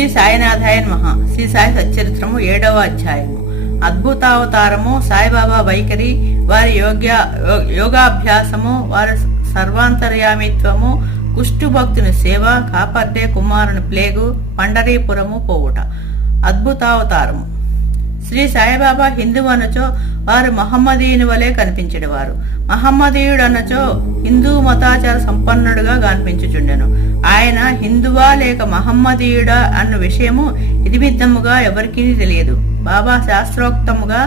శ్రీ సాయినాథాయ నమః. శ్రీ సాయి సచ్చరిత్రము 7వ అధ్యాయము. అద్భుతావతారము, సాయిబాబా వైఖరి, వారి యోగాభ్యాసము, వారి సర్వాంతర్యామిత్వము, కుష్టు భక్తుని సేవ, కాపర్డే కుమారుని ప్లేగు, పండరీపురము పోవుట. అద్భుతావతారము. శ్రీ సాయిబాబా హిందువు అనచో వారు మహమ్మదీయుని వలె కనిపించేవారు. మహమ్మదీయుడు అనచో హిందూ మతాచార సంపన్నుడుగా కనిపించుచుండెను. ఆయన హిందువా లేక మహమ్మదీయుడా అన్న విషయము ఇదిమిద్దముగా ఎవరికీ తెలియదు. బాబా శాస్త్రోక్తముగా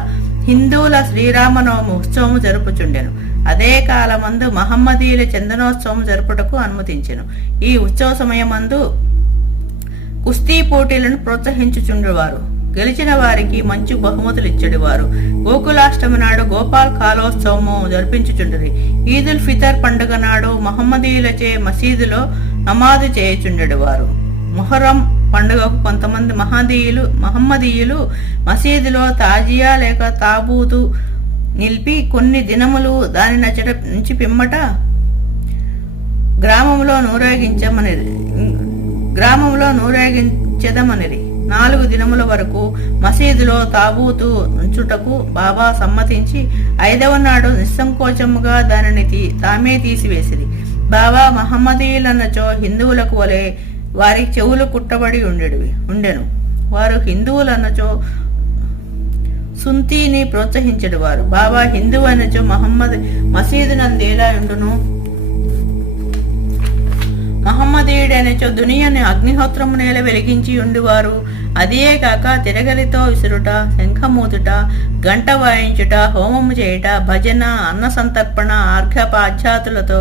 హిందువుల శ్రీరామనవమి ఉత్సవము జరుపుచుండెను. అదే కాలమందు మహమ్మదీయుల చందనోత్సవం జరుపుటకు అనుమతించెను. ఈ ఉత్సవ సమయమందు కుస్తీ పోటీలను ప్రోత్సహించుచుండేవారు. గెలిచిన వారికి మంచి బహుమతులు ఇచ్చేవారు. గోకులాష్టమి నాడు గోపాల్ కాలోత్సవము జరిపించుచుండరి. ఈదుల్ ఫితర్ పండుగ నాడు మహమ్మదీయులచే మసీదులో నమాజు చేయుచుండేవారు. మొహరం పండుగకు కొంతమంది మహమ్మదీయులు మసీదులో తాజియా లేక తాబూతు నిలిపి కొన్ని దినములు దాని నుంచి పిమ్మట గ్రామంలో నూరేగించదమనిరి. 4 దినముల వరకు మసీదులో తాబూతు ఉంచుటకు బాబా సమ్మతించి 5వ నాడు నిస్సంకోచముగా దానిని తామే తీసివేసిరి. బాబా మహమ్మదీయులన్నచో హిందువులకు వలె వారి చెవులు కుట్టబడి ఉండెను. వారు హిందువులన్నచో సుంతీని ప్రోత్సహించెడువారు. బాబా హిందువు అనచో మసీదు నందేలా ఉండును, మహమ్మదీయుడనచో దునియని అగ్నిహోత్రము నేల వెలిగించి ఉండివారు. అదే కాక తిరగలితో విసురుట, శంఖమూతుట, గంట వాయించుట, హోమము చేయుట, భజన, అన్న సంతర్పణ, అర్ఘ్యపాధ్యాతులతో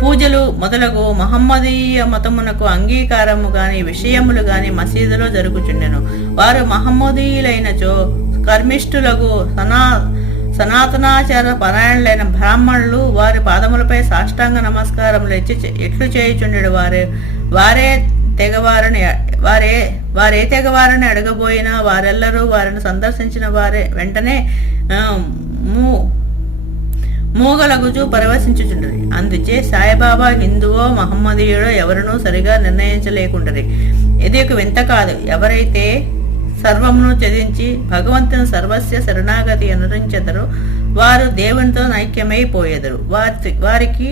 పూజలు మొదలగు మహమ్మదీయ మతమునకు అంగీకారము గాని విషయములు గాని మసీదులో జరుగుచుండెను. వారు మహమ్మదీయులైనచో కర్మిష్ఠులకు సనాతనాచార పరాయణులైన బ్రాహ్మణులు వారి పాదములపై సాష్టాంగ నమస్కారములు ఎట్లు చేయుచుండెడు. వారే తెగవారని అడగబోయినా వారెల్లరూ వారిని సందర్శించిన వారే వెంటనే మూగలగుచు పరవశించుచుండరి. అందుచే సాయిబాబా హిందువో మహమ్మదీయుడో ఎవరినూ సరిగా నిర్ణయించలేకుండరి. ఇది ఒక వింత కాదు. ఎవరైతే సర్వమును త్యజించి భగవంతుని సర్వస్య శరణాగతి అనుసరించెదరో వారు దేవునితో ఐక్యమైపోయేదరు. వారికి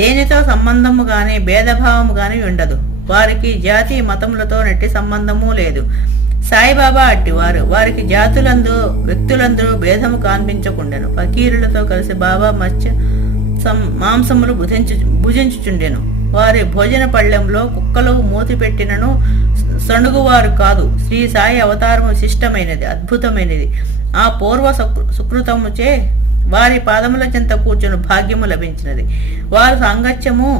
దేనితో సంబంధము గాని భేదభావము గాని ఉండదు. వారికి జాతి మతములతో నెట్టి సంబంధము లేదు. సాయిబాబా అట్టివారు. వారికి జాతులందు వ్యక్తులందరూ భేదము కాన్పించకుండెను. ఫకీరులతో కలిసి బాబా మాంసములు భుజించుచుండెను. వారి భోజన పళ్ళెంలో కుక్కలు మూతి పెట్టినను సణుగువారు కాదు. శ్రీ సాయి అవతారము విశిష్టమైనది, అద్భుతమైనది. ఆ పూర్వ సుకృతముచే వారి పాదముల చెంత కూర్చుని భాగ్యము లభించినది. వారి సాంగత్యము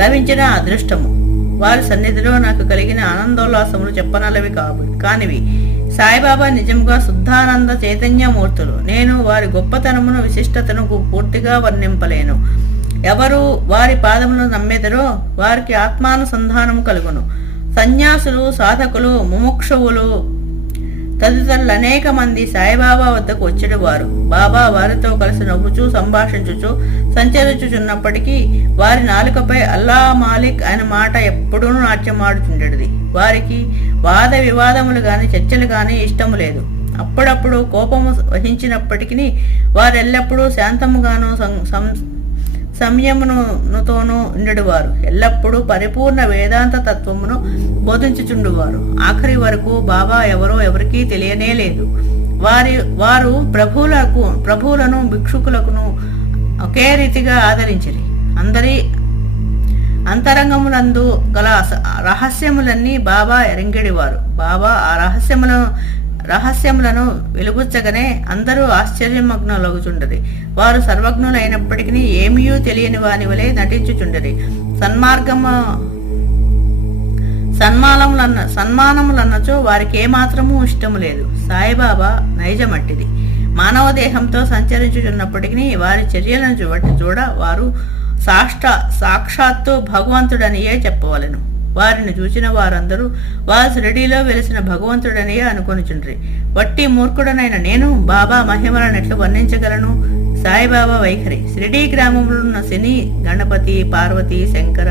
లభించిన అదృష్టము. వారి సన్నిధిలో నాకు కలిగిన ఆనందోల్లాసములు చెప్పనలవి కానివి. సాయిబాబా నిజంగా శుద్ధానంద చైతన్యమూర్తులు. నేను వారి గొప్పతనమును విశిష్టతను పూర్తిగా వర్ణింపలేను. ఎవరు వారి పాదములను నమ్మెదరో వారికి ఆత్మానుసంధానము కలుగును. సన్యాసులు, సాధకులు, ముముక్షువులు తదితరులు అనేక మంది సాయిబాబా వద్దకు వచ్చేవారు. బాబా వారితో కలిసి నవ్వుచూ సంభాషించుచు సంచరించుచున్నప్పటికీ వారి నాలుకపై అల్లా మాలిక్ అనే మాట ఎప్పుడూ నాట్యమాడుచుండేది. వారికి వాద వివాదములు గాని చర్చలు గాని ఇష్టము లేదు. అప్పుడప్పుడు కోపము వహించినప్పటికీ వారెల్లప్పుడూ శాంతముగాను సంయమనుతోనూ ఉండేవారు. ఎల్లప్పుడూ పరిపూర్ణ వేదాంత తత్వమును బోధించుచుండువారు. ఆఖరి వరకు బాబా ఎవరికీ తెలియనే లేదు. వారు ప్రభువులను భిక్షుకులను ఒకే రీతిగా ఆదరించిరి. అందరి అంతరంగములందు గల రహస్యములన్నీ బాబా ఎరింగడివారు. బాబా ఆ రహస్యములను వెలుగుచ్చగానే అందరూ ఆశ్చర్యమగ్నులగుచుండరి. వారు సర్వజ్ఞులైనప్పటికీ ఏమీ తెలియని వాని వలె నటించుచుండరి. సన్మానములన్నచో వారికి ఏమాత్రమూ ఇష్టము లేదు. సాయిబాబా నైజమట్టిది. మానవ దేహంతో సంచరించుచున్నప్పటికీ వారి చర్యలను చూడ వారు సాక్షాత్తు భగవంతుడనియే చెప్పవలెను. వారిని చూచిన వారందరూ వారు షిరిడీలో వెలిసిన భగవంతుడనియే అనుకొనిచుండ్రి. వట్టి మూర్ఖుడనైన నేను బాబా మహిమలను ఎట్లు వర్ణించగలను? సాయిబాబా వైఖరి. షిరిడీ గ్రామంలో ఉన్న శని, గణపతి, పార్వతి, శంకర,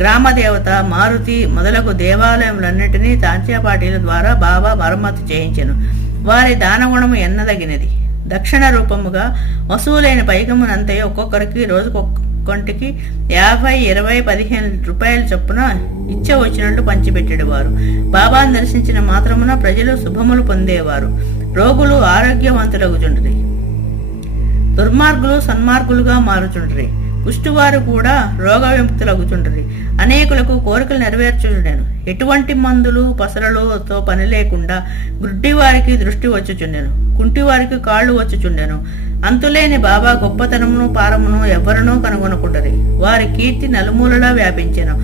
గ్రామ దేవత మారుతి మొదలగు దేవాలయములన్నిటినీ తాంత్యపాటీల ద్వారా బాబా మరమ్మతు చేయించెను. వారి దానగుణము ఎన్నదగినది. దక్షిణ రూపముగా వసూలైన పైకమునంతయో ఒక్కొక్కరికి రోజుకొక్కొంటికి 50, 20, 15 రూపాయల చొప్పున ఇచ్చ వచ్చినట్టు పంచిపెట్టేవారు. బాబాను దర్శించిన మాత్రమున ప్రజలు శుభములు పొందేవారు. రోగులు ఆరోగ్యవంతులగుచుండ్రి, దుర్మార్గులు సన్మార్గులుగా మారుచుండ్రి, కుష్టివారు కూడా రోగ విముక్తులగుచుండ్రి, అనేకులకు కోరికలు నెరవేర్చుచుండెను. ఎటువంటి మందులు పసరలతో పని లేకుండా గుడ్డివారికి దృష్టి వచ్చుచుండెను, కుంటివారికి కాళ్ళు వచ్చుచుండెను. అంతులేని బాబా గొప్పతనమును పారమును ఎవరనూ కనుగొనకుండరి. వారి కీర్తి నలుమూలలా వ్యాపించెను.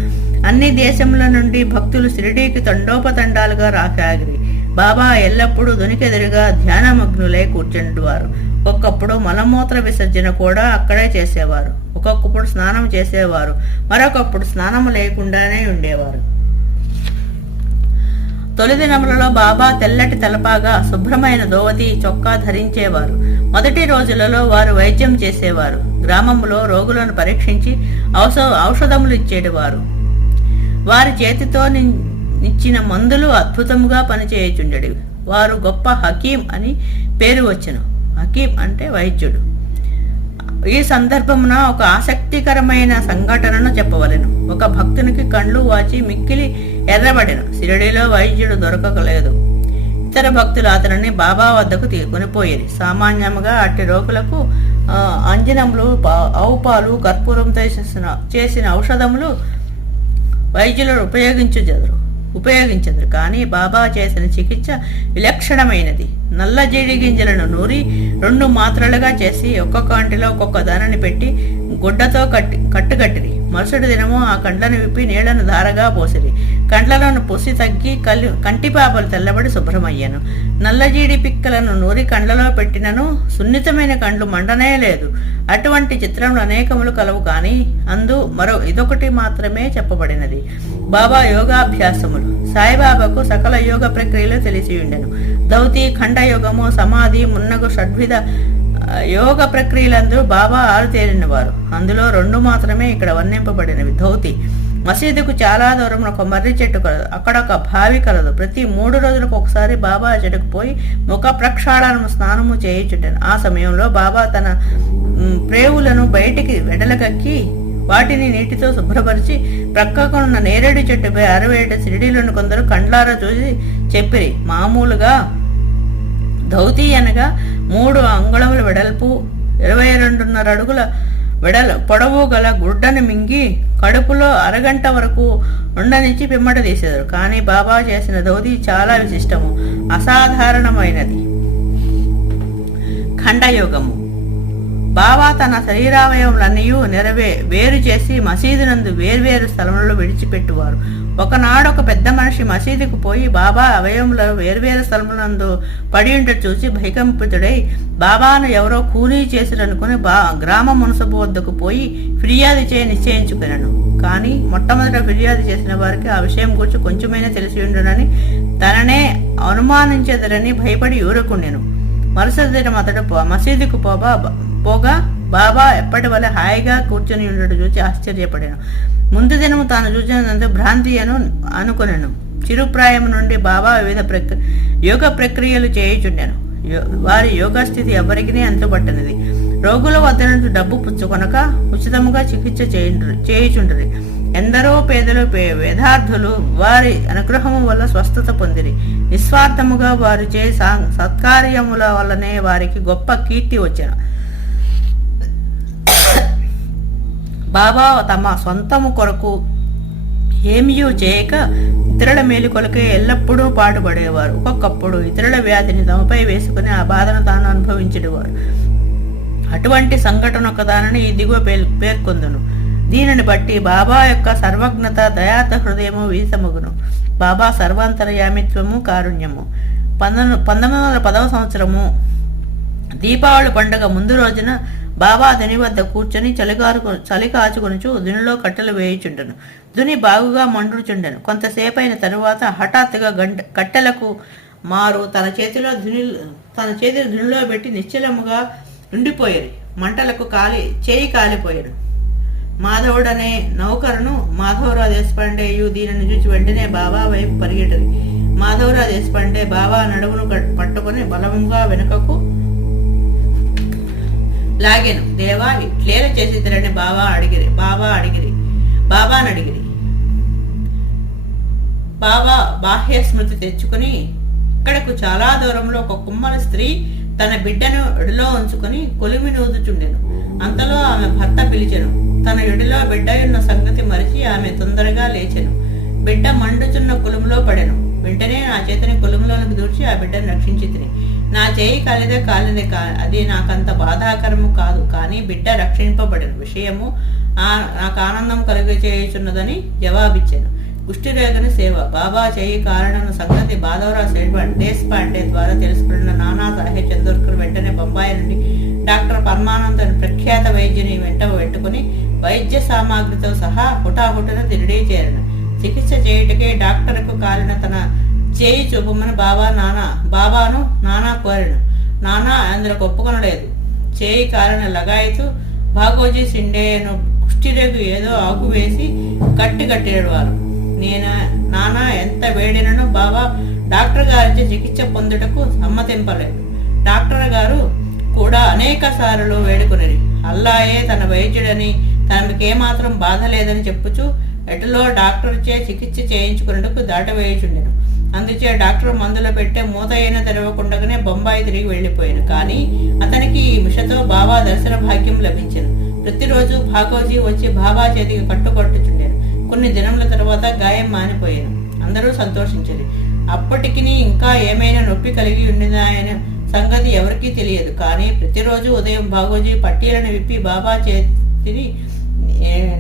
అన్ని దేశముల నుండి భక్తులు షిరిడీకి తండోపతండాలుగా రాసాగిరి. బాబా ఎల్లప్పుడూ దునికెదురుగా ధ్యానమగ్నులై కూర్చుండేవారు. ఒక్కొక్కప్పుడు మలమూత్ర విసర్జన కూడా అక్కడే చేసేవారు. ఒక్కొక్కప్పుడు స్నానం చేసేవారు, మరొకప్పుడు స్నానం లేకుండానే ఉండేవారు. తొలి దినములలో బాబా తెల్లటి తలపాగా శుభ్రమైన దోవతి చొక్కా ధరించేవారు. మొదటి రోజులలో వారు వైద్యం చేసేవారు. గ్రామంలో రోగులను పరీక్షించి ఔషధములు ఇచ్చేటివారు. వారి చేతితో ఇచ్చిన మందులు అద్భుతముగా పనిచేయుచుండెడివి. వారు గొప్ప హకీం అని పేరు వచ్చెను. హకీం అంటే వైద్యుడు. ఈ సందర్భమున ఒక ఆసక్తికరమైన సంఘటనను చెప్పవలెను. ఒక భక్తునికి కండ్లు వాచి మిక్కిలి ఎర్రబడెను. షిరిడీలో వైద్యుడు దొరకలేదు. ఇతర భక్తులు అతనిని బాబా వద్దకు కొనిపోయేది. సామాన్యముగా అట్టి రోగులకు అంజనములు, ఆవు పాలు, కర్పూరంతో చేసిన ఔషధములు వైద్యులు ఉపయోగించదు. కానీ బాబా చేసిన చికిత్స విలక్షణమైనది. నల్ల జీడి గింజలను నూరి 2 మాత్రలుగా చేసి ఒక్కొక్క అంటిలో ఒక్కొక్క దానిని పెట్టి గుడ్డతో కట్టుగట్టిరి. మరుసటి దినము ఆ కండ్లను విప్పి నీళ్లను ధారగా పోసిరి. కండ్లలోని పొసి తగ్గి కంటిపాపలు తెల్లబడి శుభ్రమయ్యాను. నల్లజీడి పిక్కలను నూరి కండ్లలో పెట్టినను సున్నితమైన కండ్లు మండనే లేదు. అటువంటి చిత్రములు అనేకములు కలవు. కానీ ఇదొకటి మాత్రమే చెప్పబడినది. బాబా యోగాభ్యాసములు. సాయిబాబాకు సకల యోగ ప్రక్రియలు తెలిసి ఉండెను. దౌతి, ఖండయోగము, సమాధి మున్నగు షడ్విధ యోగ ప్రక్రియలందరూ బాబా ఆరుతేరినవారు. అందులో 2 మాత్రమే ఇక్కడ వర్ణింపబడినవి. ధౌతి. మసీదుకు చాలా దూరంలో ఒక మర్రి చెట్టు కలదు. అక్కడ ఒక బావి కలదు. ప్రతి 3 రోజులకు ఒకసారి బాబా చెట్టుకు పోయి ముఖ ప్రక్షాళనము స్నానము చేయుచుండెను. ఆ సమయంలో బాబా తన ప్రేవులను బయటికి వెడలకక్కి వాటిని నీటితో శుభ్రపరిచి ప్రక్కకున్న నేరేడు చెట్టుపై అరవేట షిరిడీలోని కొందరు కండ్లారా చూసి చెప్పిరి. మామూలుగా ధౌతి అనగా 3 అంగుళముల వెడల్పు, 22.5 అడుగుల పొడవు గల గుడ్డను మింగి కడుపులో అరగంట వరకు ఉండనిచ్చి పిమ్మట తీసేదారు. కానీ బాబా చేసిన ధౌతి చాలా విశిష్టము, అసాధారణమైనది. ఖండయోగము. బాబా తన శరీరావయములన్నీ వేరు చేసి మసీదునందు వేర్వేరు స్థలములలో విడిచిపెట్టువారు. ఒకనాడు ఒక పెద్ద మనిషి మసీదుకు పోయి బాబా అవయములను వేర్వేరు స్థలములందు పడి ఉంటే చూసి భయకంపితుడై బాబాను ఎవరో కూలీ చేసిరనుకుని గ్రామ మునసబు వద్దకు పోయి ఫిర్యాదు నిశ్చయించుకున్నాను. కానీ మొట్టమొదట ఫిర్యాదు చేసిన వారికి ఆ విషయం గురించి కొంచెమైనా తెలిసి ఉండునని తననే అనుమానించదరని భయపడి ఊరకుండెను. మరుసటి దినం అతడు మసీదుకు పోగా బాబా ఎప్పటి వల్ల హాయిగా కూర్చొని ఉండటం చూసి ఆశ్చర్యపడాను. ముందు దినము తాను చూసినందుకు భ్రాంతి అనుకునేను. చిరుప్రాయం నుండి బాబా వివిధ యోగ ప్రక్రియలు చేయుచుండెను. వారి యోగస్థితి ఎవరికి అంతుపట్టనిది. రోగుల వద్ద నుంచి డబ్బు పుచ్చుకొనక ఉచితముగా చికిత్స చేయుచుండ్రి. ఎందరో పేదలు వేదార్థులు వారి అనుగ్రహము వల్ల స్వస్థత పొందిరి. నిస్వార్థముగా వారు చే సత్కార్యముల వల్లనే వారికి గొప్ప కీర్తి వచ్చెను. బాబా తమ సొంతము కొరకు ఏమియూ చేయక ఇతరుల మేలు కొలకే ఎల్లప్పుడూ పాటుపడేవారు. ఒక్కొక్కప్పుడు ఇతరుల వ్యాధిని తమపై వేసుకుని ఆ బాధను తాను అనుభవించేవారు. అటువంటి సంఘటన ఒకదానిని ఇదిగో పేర్కొందును. దీనిని బట్టి బాబా యొక్క సర్వజ్ఞత, దయాత హృదయము వీసముగును. బాబా సర్వాంతర్యామిత్వము, కారుణ్యము. 1910వ సంవత్సరము దీపావళి పండుగ ముందు రోజున బాబా దుని వద్ద కూర్చొని చలి కాచుకొనుచు దునిలో కట్టెలు వేయుచుండెను. దుని బాగుగా మండుచుండెను. కొంతసేపైన తరువాత హఠాత్తుగా కట్టెలకు మారు తన చేతిలో దునిలో పెట్టి నిశ్చలముగా ఉండిపోయేది. మంటలకు చేయి కాలిపోయాడు. మాధవుడనే నౌకరును మాధవరావు దేశపాండేయు దీనిని చూచి వెంటనే బాబా వైపు పరిగెట్టది. మాధవరావు దేశపాండే బాబా నడుమును పట్టుకుని బలముగా వెనుకకు లాగెను. దేవా ఇట్లేల చేసిద్దరని బాబాని అడిగిరి. బాబా బాహ్య స్మృతి తెచ్చుకుని ఇక్కడకు చాలా దూరంలో ఒక కుమ్మర స్త్రీ తన బిడ్డను ఎడిలో ఉంచుకుని కొలిమి నూదుచుండెను. అంతలో ఆమె భర్త పిలిచెను. తన ఎడిలో బిడ్డ ఉన్న సంగతి మరిచి ఆమె తొందరగా లేచెను. బిడ్డ మండుచున్న కొలుములో పడెను. వెంటనే నా చేతిని కొలుములోనికి దూర్చి ఆ బిడ్డను రక్షించి తిని. నా చేయి కాలిదే అది నాకంత బాధాకరము కాదు, కానీ బిడ్డ రక్షింపబడిన విషయము నాకు ఆనందం కలిగచేయుచున్నదని జవాబిచ్చాను. కుష్ఠిరోగిని సేవ బాబా చేయి కారణం సంగతి మాధవరావు దేశపాండే ద్వారా తెలుసుకున్న నానా సాహెబ్ చందోర్కర్ వెంటనే బొంబాయి నుండి డాక్టర్ పరమానంద్ ప్రఖ్యాత వైద్యుని వెంట పెట్టుకుని వైద్య సామాగ్రితో సహా హుటాహుటిన తిరిగి చేరను. చికిత్స చేయుటకే డాక్టర్కు కాలిన తన చేయి చూపమని బాబాను నానా కోరెను. నానా అందులో ఒప్పుకొనలేదు. చేయి కాలిన లగాయతు భాగోజీ సిండేను కుష్ఠిరోగి ఏదో ఆకు వేసి కట్టినాడు వారు. నానా ఎంత వేడినను బాబా డాక్టర్ గారిచే చికిత్స పొందుటకు సమ్మతింపలేదు. డాక్టర్ గారు కూడా అనేక సార్లు వేడుకునేది. అల్లాయే తన వైద్యుడని తనకేమాత్రం బాధ లేదని చెప్పుచు ఎటులో డాక్టర్ చే చికిత్స చేయించుకున్నట్టుకు దాటవేయుచుండెను. అందుచే డాక్టర్ మందులు పెట్టే మూత అయినా తెరవకుండగానే బొంబాయి తిరిగి వెళ్లిపోయాను. కానీ అతనికి ఈ మిషతో బాబా దర్శన భాగ్యం లభించెను. ప్రతిరోజు భాగోజీ వచ్చి బాబా చేతికి కట్టుకొట్టుచుండెను. కొన్ని దినముల తర్వాత గాయం మానిపోయాను. అందరూ సంతోషించారు. అప్పటికి ఇంకా ఏమైనా నొప్పి కలిగి ఉండినాయన సంగతి ఎవరికీ తెలియదు. కానీ ప్రతిరోజు ఉదయం భాగోజీ పట్టీలను విప్పి బాబా చేతిని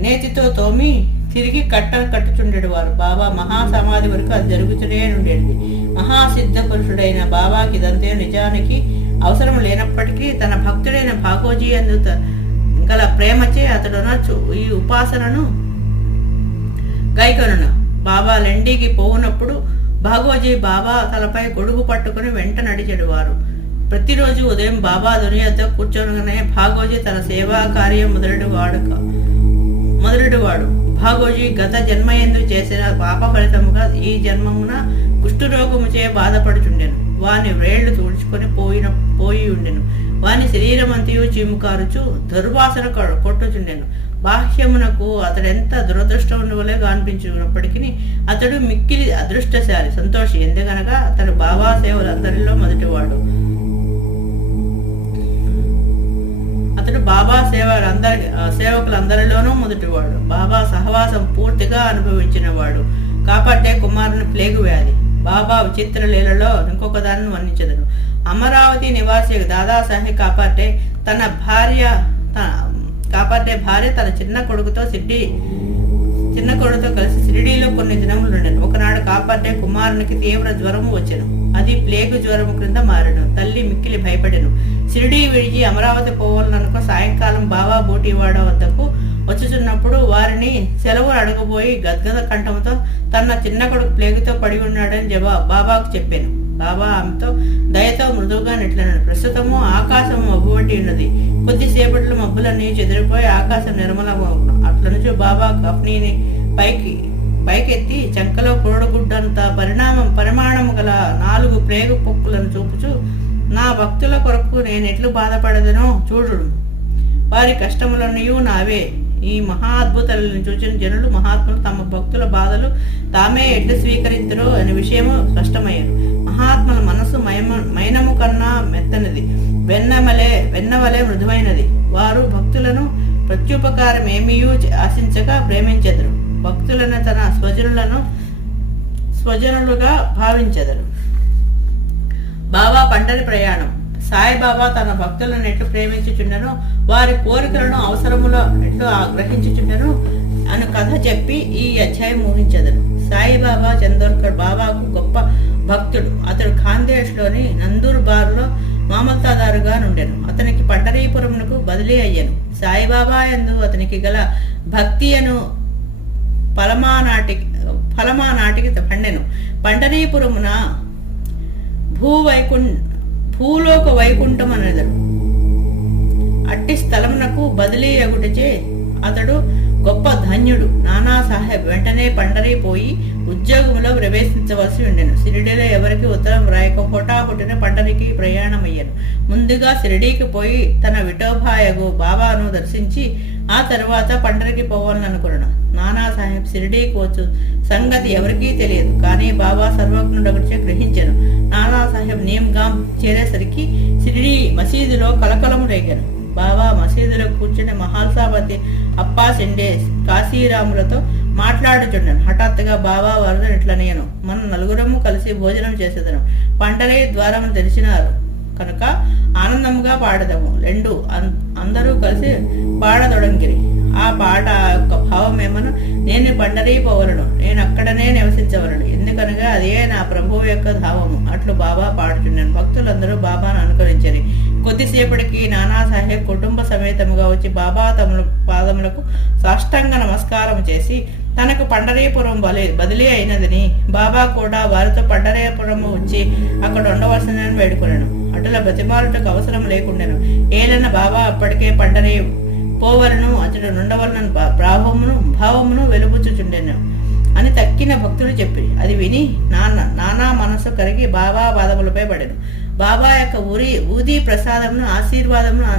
నేతితో తోమి తిరిగి కట్టుచుండేడు వారు. బాబా మహాసమాధి వరకు అది జరుగుతూనే ఉండేది. మహాసిద్ధ పురుషుడైన బాబాకి ఇదంతే నిజానికి అవసరం లేనప్పటికీ తన భక్తుడైన భాగోజీ అందు గల ప్రేమచే అతడు ఈ ఉపాసనను గైకొనను. బాబా లెండికి పోవునప్పుడు భాగోజీ బాబా తలపై గొడుగు పట్టుకుని వెంట నడిచెడు వారు. ప్రతిరోజు ఉదయం బాబా దునియాతో కూర్చొనగానే భాగోజీ తన సేవా కార్యం మొదలెడువాడు. భాగోజీ గత జన్మయందు చేసిన పాప ఫలితముగా ఈ జన్మమున కుష్ఠరోగముచే బాధపడుచుండెను. వాని వ్రేళ్లు తుడుచుకొని పోయి ఉండెను. వాని శరీరమంతయు చీముకారుచు దుర్వాసన కొట్టుచుండెను. బాహ్యమునకు అతడెంత దురదృష్టములగా అనిపించుకున్నప్పటికీ అతడు మిక్కిలి అదృష్టశాలి, సంతోషి. ఎందుకనగా అతడు బాబా సేవలందరిలో మొదటివాడు. అతడు బాబా సేవకులందరిలోనూ మొదటివాడు. బాబా సహవాసం పూర్తిగా అనుభవించినవాడు. కాపాడే కుమారుని ప్లేగు వ్యాధి. బాబా విచిత్ర లీలలో ఇంకొక దానిని వర్ణించదను. అమరావతి నివాసి దాదాసాహెబ్ కాపాడే భార్య తన చిన్న కొడుకుతో కలిసి షిరిడీలో కొన్ని దినములు ఉండెను. ఒకనాడు కాపాడే కుమారునికి తీవ్ర జ్వరము వచ్చెను. అది ప్లేగు జ్వరము క్రింద మారెను. తల్లి మిక్కిలి భయపడెను. షిరిడీ విడిచి అమరావతి పోవాలనుకో సాయంకాలం బాబా బూటివాడ వద్దకు వచ్చుచున్నప్పుడు వారిని సెలవు అడగబోయి గద్గద కంఠంతో తన చిన్న కొడుకు ప్లేగుతో పడి ఉన్నాడని బాబాకు చెప్పాను. బాబా ఆమెతో దయతో మృదువుగా నెట్లన్నాడు. ప్రస్తుతము ఆకాశం మబ్బుబట్టి ఉన్నది. కొద్దిసేపట్లో మబ్బులన్నీ చెదిరిపోయి ఆకాశం నిర్మలమవును. అట్ల నుంచి బాబా కఫ్నీని పైకెత్తి చంకలో కోడగుడ్డంత పరిమాణము గల 4 ప్రేగు పొక్కులను చూపుచు, నా భక్తుల కొరకు నేనెట్లు బాధపడదనో చూడుడు. వారి కష్టములన్నయూ నావే. ఈ మహా అద్భుతాలను చూచిన జనులు మహాత్ములు తమ భక్తుల బాధలు తామే ఎట్లు స్వీకరించరు అనే విషయము స్పష్టమయ్యారు. మహాత్ముల మనసు మైనము కన్నా మెత్తనిది, వెన్నవలే మృదువైనది. వారు భక్తులను ప్రత్యుపకారం ఏమీయూ ఆశించక ప్రేమించెదరు. భక్తులను తన స్వజనులుగా భావించెదరు. బాబా పంటరి ప్రయాణం. సాయిబాబా తన భక్తులను ఎట్లు ప్రేమించుచుండెనో వారి కోరికలను అవసరములో ఎట్లు గ్రహించుచుండెను అని కథ చెప్పి ఈ అధ్యాయం ముగించెదను. సాయిబాబా చందోర్కర్ బాబాకు గొప్ప భక్తుడు. అతడు ఖాందేశ్లోని నందూర్బార్లో మామల్తాదారుగా నుండెను. అతనికి పండరీపురమునకు బదిలీ అయ్యను. సాయిబాబా యందు అతనికి గల భక్తి అను ఫలమానాటికి పండెను. పండరీపురమున భూలోక వైకుంఠం అనేదడు. అట్టి స్థలమునకు బదిలీ అగుటచే అతడు గొప్ప ధన్యుడు నానాసాహెబ్ వెంటనే పండరీ పోయి ఉద్యోగంలో ప్రవేశించవలసి ఉండెను. షిరిడీలో ఎవరికి ఉత్తరం వ్రాయక హుటాహుటిన పండరికి ప్రయాణమయ్యాను. ముందుగా షిరిడీకి పోయి తన విఠోబాయగు బాబాను దర్శించి ఆ తరువాత పండరికి పోవాలనుకున్నాను. నానాసాహెబ్ షిరిడీకి వచ్చు సంగతి ఎవరికీ తెలియదు. కానీ బాబా సర్వజ్ఞుడొకటిచే గ్రహించాను. నానాసాహెబ్ నేమ్గాం చేరేసరికి షిరిడీ మసీదులో కలకలము రేగాను. బాబా మసీదులో కూర్చుని మహాల్సాపతి అప్పా సెండే కాశీరాములతో మాట్లాడుచుండను. హఠాత్తుగా బాబా వరద ఇట్లనేను, మనం నలుగురము కలిసి భోజనం చేసేదను. పంటలై ద్వారము తెరిచినారు కనుక ఆనందముగా పాడదము. రెండు అందరూ కలిసి పాడదొడంగిరి. ఆ పాట యొక్క భావం ఏమను, నేను పండరీ పోవలను, నేను అక్కడనే నివసించవలను, ఎందుకనగా అదే నా ప్రభువు యొక్క ధావము. అట్లు బాబా పాడుచున్నాను. భక్తులందరూ బాబాను అనుకరించరి. కొద్దిసేపటికి నానాసాహెబ్ కుటుంబ సమేతముగా వచ్చి బాబా తమ పాదములకు సాష్టాంగ నమస్కారం చేసి తనకు పండరీపురం బదిలీ అయినదని, బాబా కూడా వారితో పండరీపురము వచ్చి అక్కడ ఉండవలసిందని వేడుకొనెను. అటుల బతిమాలుటకు అవసరం లేకుండాను. ఏలన బాబా అప్పటికే పండరీ పోవలను అతడు నుండవలన భావమును వెలుబుచ్చుచుండెను అని తక్కిన భక్తులు చెప్పి అది విని నానా మనసు కరిగి బాబా పాదములపై పడెను. బాబా యొక్క ఊది ప్రసాదమును ఆశీర్వాదమును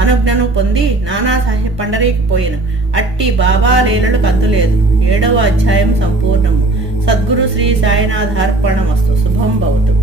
అనుజ్ఞను పొంది నానాసాహెబ్ పండరీకి పోయెను. అట్టి బాబా లీలలకు అంతులేదు. 7వ అధ్యాయం సంపూర్ణము. సద్గురు శ్రీ సాయినాథార్పణమస్తు. శుభం భవతు.